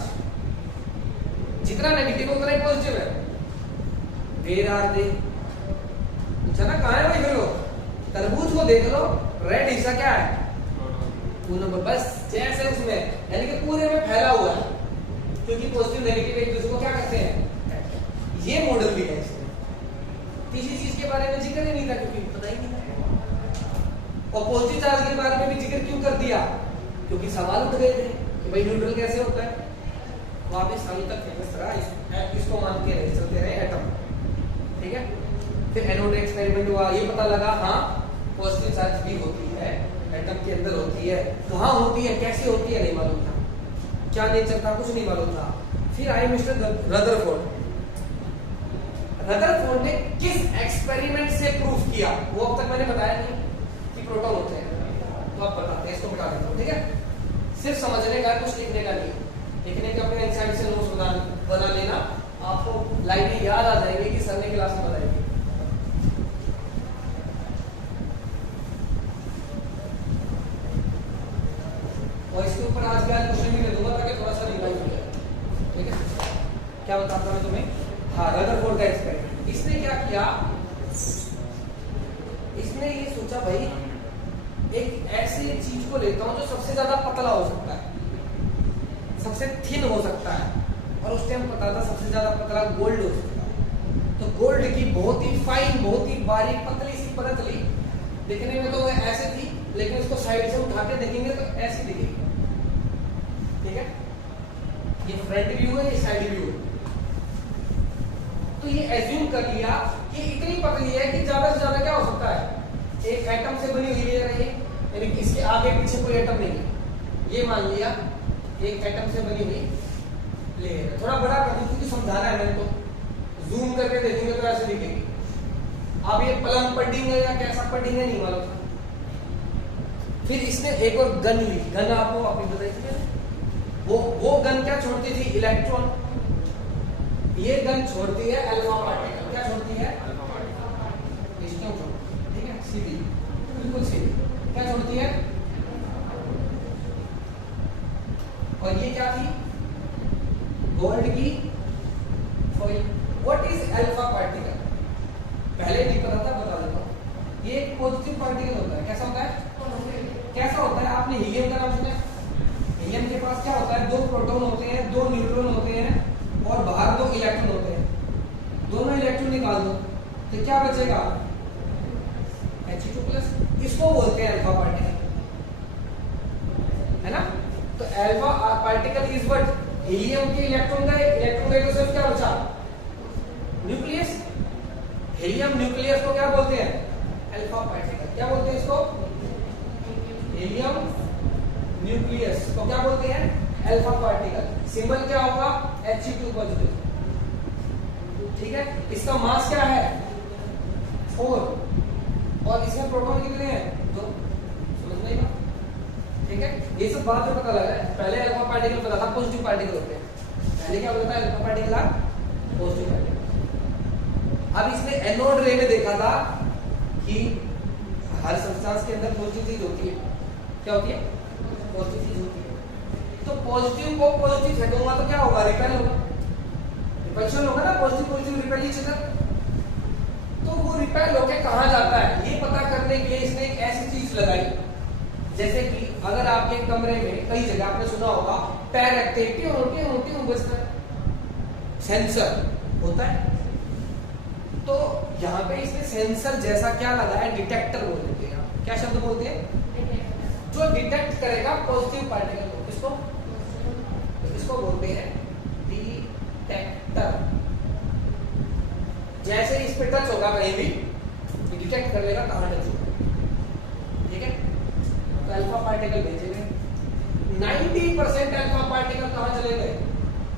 जितना नेगेटिव उतना ही पॉजिटिव है। Where are they? पूछा ना कहां है भाई? फिर तरबूज को देख लो, रेड हिस्सा क्या है? Two number. बस जैसे उसमें, यानी कि पूरे में फैला हुआ है, क्योंकि पॉजिटिव नेगेटिव एक दूसरे को क्या करते हैं। ये मॉडल भी है इसमें। तीसरी चीज के बारे में जिक्र ही नहीं था, क्योंकि पता ही नहीं था। और पॉजिटिव चार्ज के बारे में भी जिक्र क्यों कर दिया? क्योंकि सवाल उठ गए थे कि भाई न्यूट्रल कैसे होता है। वापस सालों तक फेमस रहा, इसको मान के रहे, चलते रहे एटम। ठीक है? फिर एनोड एक्सपेरिमेंट हुआ, ये पता लगा हाँ पॉजिटिव चार्ज भी होती है, एटम के अंदर होती है। कहाँ होती है, कैसे होती है, नहीं मालूम था। क्या नेचर था, कुछ नहीं मालूम था। फिर आए मिस्टर रदरफोर्ड। रदरफोर्ड ने किस एक्सपेरिमेंट से प्रूफ किया, वो अब तक मैंने बताया नहीं कि प्रोटॉन होते हैं। तो आप बताते हैं, इसको बता देता हूँ। ठीक है? सिर्फ समझने का, कुछ लिखने का नहीं। लिखने के अपने इनसाइड से नोट्स बना लेना, आपको लाइनें याद आ जाएंगे कि सर ने क्लास में बताएंगे। और इसके ऊपर आज का क्वेश्चन भी दे दूंगा ताकि थोड़ा सा रिवाइज हो जाए। ठीक है? क्या बताता मैं तुम्हें? हाँ, रदरफोर्ड का एक्सपेरिमेंट। इसने क्या किया? इसने ये सोचा भाई एक ऐसी चीज को लेता हूं जो सबसे ज्यादा पतला हो सकता है, सबसे थिन हो सकता है। और उस टाइम पता था सबसे ज्यादा पतला गोल्ड हो सकता है। तो गोल्ड की बहुत ही फाइन, बहुत ही बारीक पतली सी परत ली। दिखने में तो वो ऐसे थी, लेकिन इसको साइड से उठा के देखेंगे तो ऐसी दिखेगी। ठीक है? ये फ्रंट व्यू है, ये साइड व्यू है। तो ये एज्यूम कर लिया कि इतनी पतली है कि ज्यादा से ज्यादा क्या हो सकता है, एक एटम से बनी हुई लेयर है, यानी कि इसके आगे पीछे कोई एटम नहीं है। ये मान लिया एक एटम से बनी हुई लेयर है। थोड़ा बड़ा कर दूं क्योंकि समझाना है मेरे को। जूम करके देखेंगे तो ऐसे दिखेगी। अब ये पलंग पडिंग है या कैसा पडिंग है नहीं मालूम। फिर इसने एक और गन ली। गन आपको अभी बताई थी, वो गन क्या छोड़ती थी? इलेक्ट्रॉन। ये गन छोड़ती है अल्फा पार्टिकल। क्या छोड़ती है? क्यों छोड़ती है? ठीक है, सीधी, बिल्कुल सीधी। क्या छोड़ती है? और ये क्या थी? गोल्ड की foil. What is alpha particle? पहले नहीं पता था, बता देता हूं। ये एक पॉजिटिव पार्टिकल होता है। कैसा होता है? कैसा होता है? आपने हीलियम का नाम सुना? हीलियम के पास क्या होता है? 2 प्रोटॉन होते हैं, 2 न्यूट्रॉन होते हैं और बाहर 2 इलेक्ट्रॉन होते हैं। दोनों इलेक्ट्रॉन निकाल दो तो क्या बचेगा? He2+। इसको बोलते हैं अल्फा पार्टिकल, है ना? तो alpha particle is what? Helium के इलेक्ट्रॉन गए तो सिर्फ क्या बचा? न्यूक्लियस। हीलियम न्यूक्लियस को क्या बोलते हैं? Alpha particle. क्या बोलते हैं इसको? हीलियम न्यूक्लियस को क्या बोलते हैं? Alpha particle. सिंबल क्या होगा? He2+। ठीक है? इसका मास क्या है? 4। और इसमें प्रोटॉन कितने हैं? 2। समझ में आएगा? ठीक है? ये सब बाद में पता लगा है, पहले अल्फा पार्टिकल पता था पॉजिटिव पार्टिकल होते हैं, पहले क्या होता है अल्फा पार्टिकल और पॉजिटिव पार्टिकल। अब इसने एनोड रे में देखा था कि हर सब्सटेंस के अंदर पॉजिटिव चीज होती है, क्या होती है पॉजिटिव चीज होती है। तो पॉजिटिव को पॉजिटिव फेंकूंगा तो क्या होगा, रिपेल होगा, रिपल्शन होगा ना, positive positive repel each other. तो वो रिपेल होके कहां जाता है ये पता करने के लिए इसने एक ऐसी चीज लगाई, जैसे कि अगर आपके कमरे में कई जगह आपने सुना होगा पैर रखते हैं बजता है, सेंसर होता है। तो यहाँ पे इसने सेंसर जैसा क्या लगाया, डिटेक्टर बोल देते हैं, क्या शब्द बोलते हैं, जो डिटेक्ट करेगा पॉजिटिव पार्टिकल को, इसको बोलते हैं डिटेक्टर। जैसे इस पे टच होगा कहीं भी डिटेक्ट कर लेगा कहां टच होगा, ठीक है। तो अल्फा पार्टिकल भेजे गए, 90% अल्फा पार्टिकल कहां चले गए,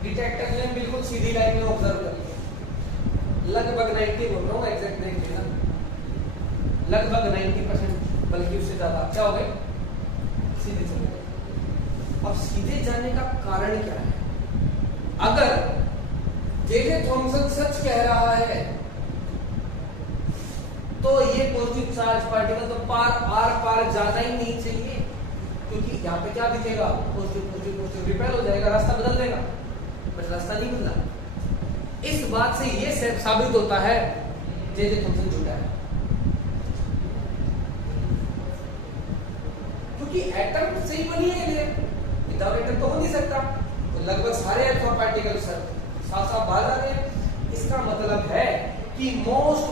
डिटेक्टर ने बिल्कुल सीधी लाइन में ऑब्जर्व कर लिया, लगभग 90 बोल रहा हूँ, एग्जैक्ट नहीं लेना, लगभग 90% बल्कि उससे ज्यादा क्या हो गए, सीधे चले गए। अब सीधे जाने का कारण क्या है, अगर जे थॉमसन सच कह रहा है तो ये पॉजिटिव चार्ज पार्टिकल तो आर पार जाना ही नहीं चाहिए, क्योंकि यहाँ पे क्या दिखेगा, पॉजिटिव पॉजिटिव पॉजिटिव रिपेल हो जाएगा, रास्ता बदल देगा, बस रास्ता नहीं बदला। इस बात से ये साबित होता है जे थॉमसन झूठा है, क्योंकि एटम से ही बनी है ये, विदाउट एटम तो हो नहीं सकता। तो लगभग सारे अल्फा पार्टिकल साफ साफ बाहर आ रहे हैं। इसका मतलब है कि most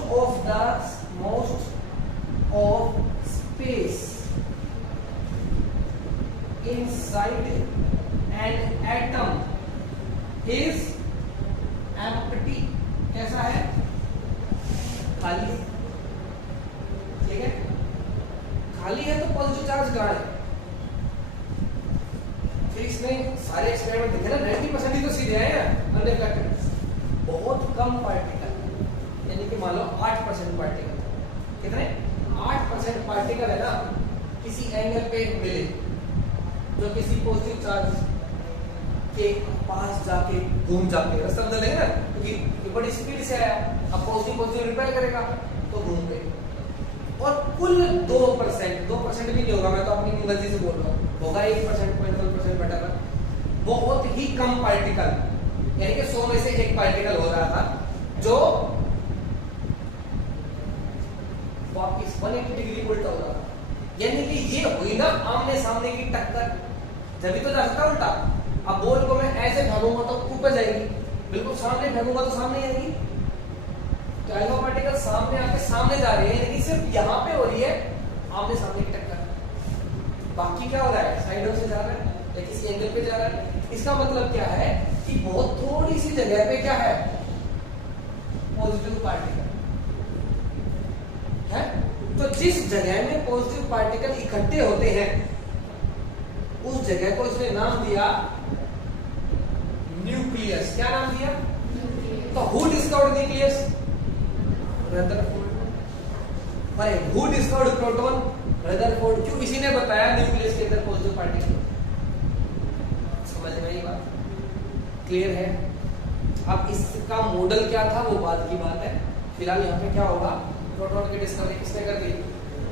of space inside an atom is empty. कैसा है, खाली, ठीक है, खाली है तो पॉजिटिव चार्ज कहां है। फिर इसने सारे एक्सपेरिमेंट देखे ना, 90% ही तो सीधे आए हैं अनरिफ्लेक्टेड, बहुत कम पार्टिकल, यानी कि मान लो 8% पार्टिकल, कितने 8% पार्टिकल है ना किसी एंगल पे मिले, जो किसी पॉजिटिव चार्ज के पास जाके घूम जाके रास्ता बदल देगा, क्योंकि ये बड़ी स्पीड से आया, अब पॉजिटिव रिपेल करेगा तो घूम गए। और कुल 2% भी नहीं होगा, मैं तो अपनी मर्जी से बोल रहा हूँ, होगा 1%, 0.1% बटा, बहुत ही कम पार्टिकल, यानी कि 100 में से एक पार्टिकल हो रहा था जो वापिस 180 डिग्री उल्टा हो रहा था। यानी कि ये हुई ना आमने सामने की टक्कर, जब भी तो जा सकता उल्टा। अब बॉल को मैं ऐसे फेंकूंगा तो ऊपर जाएगी, बिल्कुल सामने फेंकूंगा तो सामने आएगी। तो अल्फा पार्टिकल सामने आके सामने जा रहे हैं, लेकिन सिर्फ यहाँ पे हो रही है आमने सामने की टक्कर, बाकी क्या हो रहा है, साइडों से जा रहा है या किसी एंगल पे जा रहा है। इसका मतलब क्या है कि बहुत थोड़ी सी जगह पे क्या है, पॉजिटिव पार्टिकल है। तो जिस जगह में पॉजिटिव पार्टिकल इकट्ठे होते हैं उस जगह को इसने नाम दिया न्यूक्लियस। क्या नाम दिया, तो हु डिस्कवर्ड न्यूक्लियस, रदरफोर्ड। भाई हु डिस्कवर्ड प्रोटॉन, रदरफोर्ड। क्यों, इसी ने बताया न्यूक्लियस के अंदर पॉजिटिव पार्टिकल। समझ में ये बात क्लियर है। अब इसका मॉडल क्या था वो बाद की बात है, फिलहाल यहाँ पे क्या होगा, प्रोटॉन की डिस्कवरी किसने कर दी,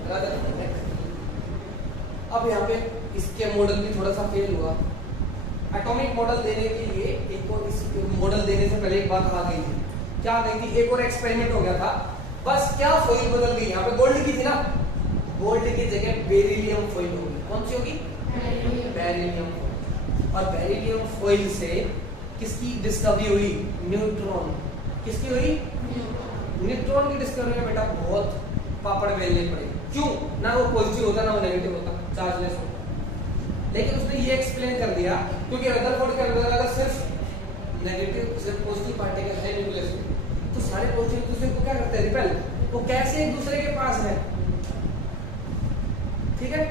रदरफोर्ड ने। अब यहाँ पे इसके मॉडल भी थोड़ा सा फेल हुआ। एटॉमिक मॉडल देने के लिए एक और, इस मॉडल देने से पहले एक बात आ गई थी। क्या आ गई थी, एक और एक्सपेरिमेंट हो गया था, बस क्या फॉइल बदल गई। यहाँ पे गोल्ड की थी ना, गोल्ड की जगह बेरिलियम फॉइल होगी। कौन सी होगी, बेरिलियम। और बेरिलियम फॉइल से किसकी डिस्कवरी हुई, न्यूट्रॉन। किसकी हुई, न्यूट्रॉन की डिस्कवरी में बेटा बहुत पापड़ बेलने पड़े। क्यों, ना वो पॉजिटिव होता ना वो नेगेटिव होता, चार्जलेस होता। लेकिन उसने ये एक्सप्लेन कर दिया, क्योंकि रदरफोर्ड के अंदर अगर सिर्फ नेगेटिव सिर्फ पॉजिटिव पार्टिकल है न्यूक्लियस में, तो सारे पॉजिटिव दूसरे को क्या करते हैं, रिपेल। वो कैसे एक दूसरे के पास है, ठीक है।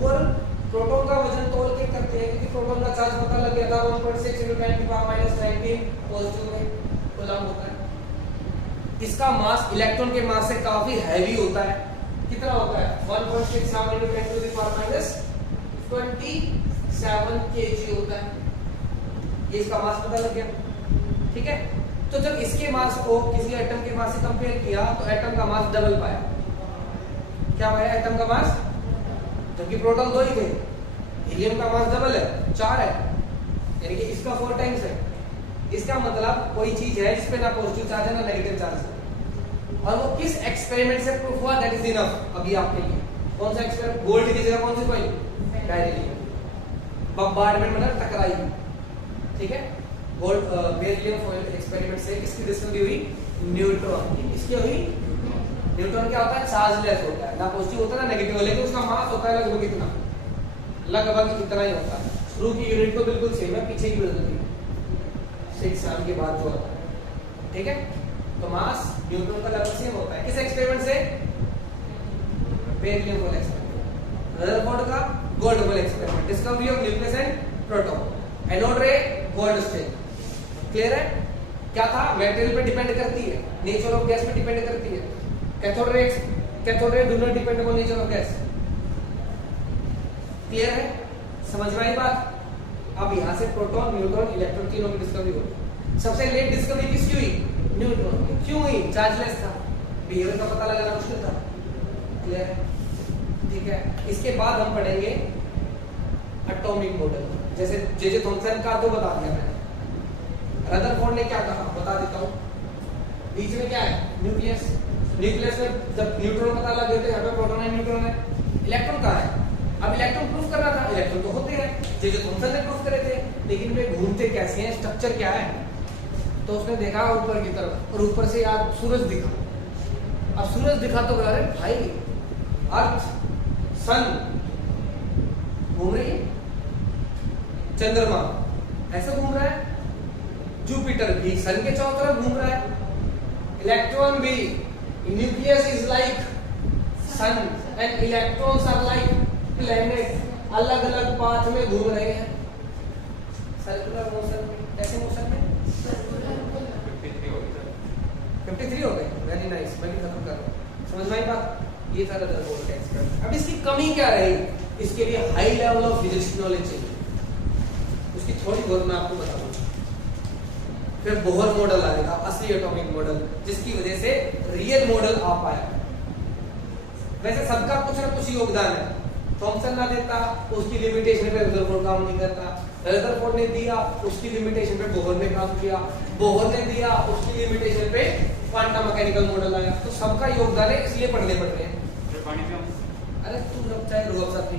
और प्रोटॉन का वजन तोल के करते हैं, क्योंकि प्रोटॉन का चार्ज पता लग गया था 1.6 × 10⁻⁻⁹ पॉजिटिव में कूलम होता है। इसका मास इलेक्ट्रॉन के मास से काफी हैवी होता है। कितना होता है, 1.6 × 10⁻⁻⁴ 27 kg होता है। ये इसका मास पता लग गया, ठीक है। तो जब इसके मास को किसी एटम के मास से कंपेयर किया तो एटम का मास डबल पाया। क्या पाया? एटम का मास, जबकि प्रोटॉन 2 ही थे, हीलियम का मास डबल है, 4 है, यानी कि इसका 4 टाइम्स है। इसका मतलब कोई चीज है जिसपे ना पॉजिटिव चार्ज है ना नेगेटिव चार्ज है, और वो किस एक्सपेरिमेंट से प्रूफ हुआ, दैट इज इनफ अभी आपके लिए। कौन सा एक्सपेरिमेंट? गोल्ड की जगह कौन सी कोई बेरिलियम, बम्बार्डमेंट मतलब टकराई, ठीक है। गोल्ड बेरिलियम फॉइल एक्सपेरिमेंट से किसकी डिस्कवरी हुई? न्यूट्रॉन की। किसकी हुई? न्यूट्रॉन क्या होता है? चार्जलेस होता है, ना पॉजिटिव होता है ना नेगेटिव, लेकिन उसका मास होता है लगभग इतना, लगभग इतना ही होता है। शुरू की यूनिट तो बिल्कुल सेम है, पीछे की बदल दी 6 साल के बाद जो आता है, ठीक है। तो मास न्यूट्रॉन का लगभग सेम होता है। किस एक्सपेरिमेंट से? Beryllium foil experiment. रदरफोर्ड का gold foil experiment, discovery of nucleus and proton. Anode रे गोल्ड स्टेन, क्लियर है। क्या था? मटेरियल पे डिपेंड करती है, नेचर ऑफ गैस पे डिपेंड करती है। Cathode ray do not depend upon nature of gas, clear है, समझ में आई बात। अब यहां से प्रोटॉन, न्यूट्रॉन, इलेक्ट्रॉन तीनों की डिस्कवरी होगी। सबसे लेट डिस्कवरी किसकी हुई? न्यूट्रॉन की। क्यों हुई? चार्जलेस था, बिहेवियर का पता लगाना मुश्किल था, क्लियर है, ठीक है। इसके बाद हम पढ़ेंगे एटॉमिक मॉडल। जैसे जे थॉमसन का तो बता दिया मैंने, रदरफोर्ड ने क्या कहा बता देता हूँ। बीच में क्या है? न्यूक्लियस। न्यूक्लियस में जब न्यूट्रॉन पता लग गए तो यहाँ पे प्रोटॉन है, न्यूट्रॉन है। इलेक्ट्रॉन कहाँ है? अब इलेक्ट्रॉन प्रूफ करना था, इलेक्ट्रॉन तो होते हैं, जे थॉमसन ने प्रूफ करे थे, लेकिन वे घूमते कैसे हैं, स्ट्रक्चर क्या है। तो उसने देखा ऊपर की तरफ, और ऊपर से यार सूरज दिखा। अब सूरज दिखा तो अरे भाई अर्थ, सन घूम रही है, चंद्रमा ऐसे घूम रहा है, जुपिटर भी सन के चारों तरफ घूम रहा है, इलेक्ट्रॉन भी, nucleus is like sun and electrons are like planet, अलग अलग पाथ में घूम रहे हैं सर्कुलर मोशन में। कैसे मोशन में? 53 हो गए, वेरी नाइस, मैं भी खत्म कर रहा हूँ, समझ में आई बात। ये था रदरफोर्ड का एक्सपेरिमेंट। अब इसकी कमी क्या रही? इसके लिए high level of physics knowledge चाहिए, उसकी थोड़ी बहुत मैं आपको बताऊंगा। फिर बोहर मॉडल आएगा, असली एटॉमिक मॉडल, जिसकी वजह से रियल मॉडल आ पाया। वैसे सबका कुछ ना कुछ योगदान है, थॉमसन ना देता उसकी लिमिटेशन पे रदरफोर्ड काम नहीं करता, रदरफोर्ड ने दिया उसकी लिमिटेशन पे बोहर ने काम किया, बोहर ने दिया उसकी लिमिटेशन पे क्वांटम मैकेनिकल मॉडल आया। तो सबका योगदान है, इसलिए पढ़ने पड़ रहे हैं। अरे तू जब चाहे रुक सकती